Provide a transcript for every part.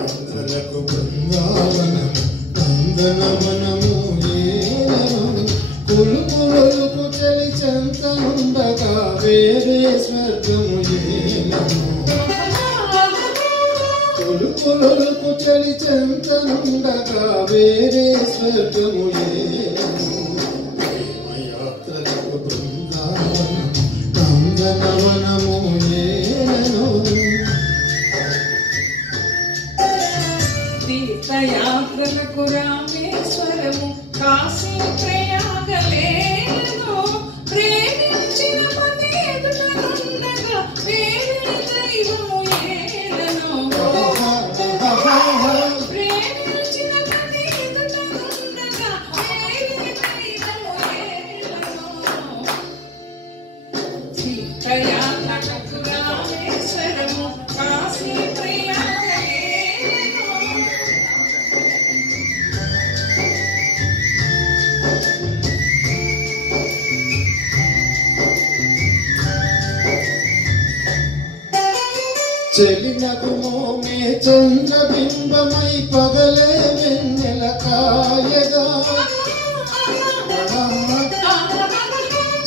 యాత్రలకు బృందావనము నందనవనము ఏలనము కులుకులకు చలి చెంతనుండగా వేరే స్వర్గము ఏలము కులుకులకు చలి చెంతనుండగా వేరే స్వర్గము ఏలము యాత్రలకు బృందావనము నందనవనము తీర్థయాత్రలకు రామేశ్వరము కాశీ ప్రయాగలేను ప్రేమించిన పతి ఎదుటనుండగా వేరే దైవము ఏలను ప్రేమించిన పతి ఎదుటనుండగా వేరే దైవము ఏలను తీర్థయాత్రలకు రామేశ్వరము కాశీ చెలినకు మోమే చంద్రబింబమై పగలే వెన్నెల కాయగా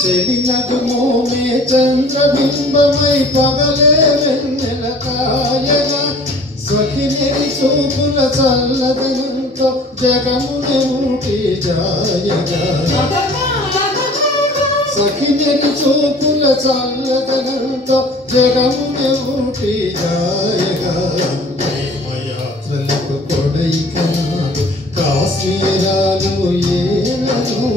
చెలినకు మోమే చంద్రబింబమై పగలే వెన్నెల కాయగా సఖినేరి చూపుల చల్లదనంతో జగముని ఊటి జాయగా సఖినేరి చూపుల చల్లదనంతో జగముని ఊటి జాయగా ప్రేమయాత్రలకు కొడైకెనాలు కాశ్మీరాలు ఏలను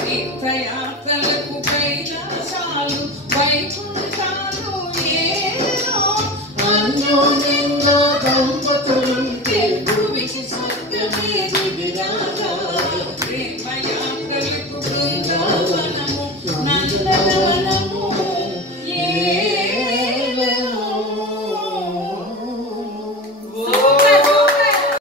తీర్థయాత్రలకు కైలాసాలు వైకుంఠ